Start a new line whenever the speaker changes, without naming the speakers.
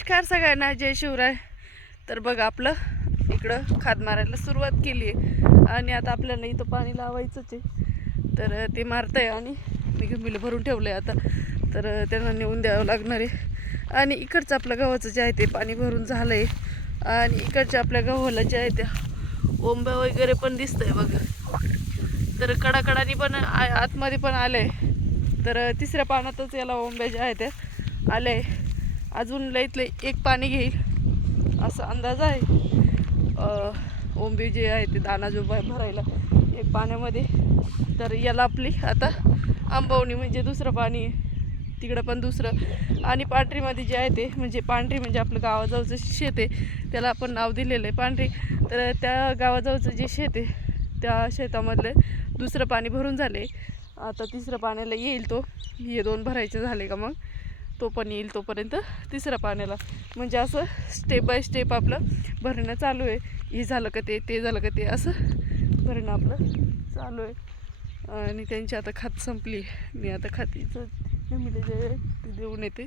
नमस्कार सगळ्यांना जय शिवराय. तर बघा आपलं इकडं खाद मारायला सुरुवात केली आहे. आणि आता आपल्याला इथं पाणी लावायचंच आहे. तर ते मारतंय आणि मी गंभीर भरून ठेवलं आहे आता. तर त्यांना नेऊन द्यावं लागणार आहे. आणि इकडचं आपलं गव्हाचं जे आहे ते पाणी भरून झालं आहे आणि इकडच्या आपल्या गव्हाला जे आहे त्या ओंब्या वगैरे पण दिसतंय बघा. तर कडाकडानी पण आ- आतमध्ये पण आलं आहे तर तिसऱ्या पानातच याला ओंब्या ज्या आहेत त्या आहे अजून लईतले एक पाणी घेईल असा अंदाज आहे. ओंबी जे आहे ते दाना जो भरायला एक पाण्यामध्ये. तर याला आपली आता आंबवणी म्हणजे दुसरं पाणी तिकडं पण दुसरं. आणि पांढरीमध्ये जे आहे ते म्हणजे पांढरी म्हणजे आपलं गावाजवळचं शेत आहे त्याला आपण नाव दिलेलं आहे पांढरी. तर त्या गावाजवळचं जे शेत आहे त्या शेतामधलं दुसरं पाणी भरून झाले आता तिसरं पाण्याला येईल तो. हे दोन भरायचे झाले का मग? तो पण येईल तोपर्यंत तिसऱ्या पाण्याला. म्हणजे असं स्टेप बाय स्टेप आपलं भरणं चालू आहे. हे झालं का ते ते झालं का ते असं भरणं आपलं चालू आहे. आणि त्यांची आता खात संपली. मी आता खातीचं मी जे आहे ते देऊन येते.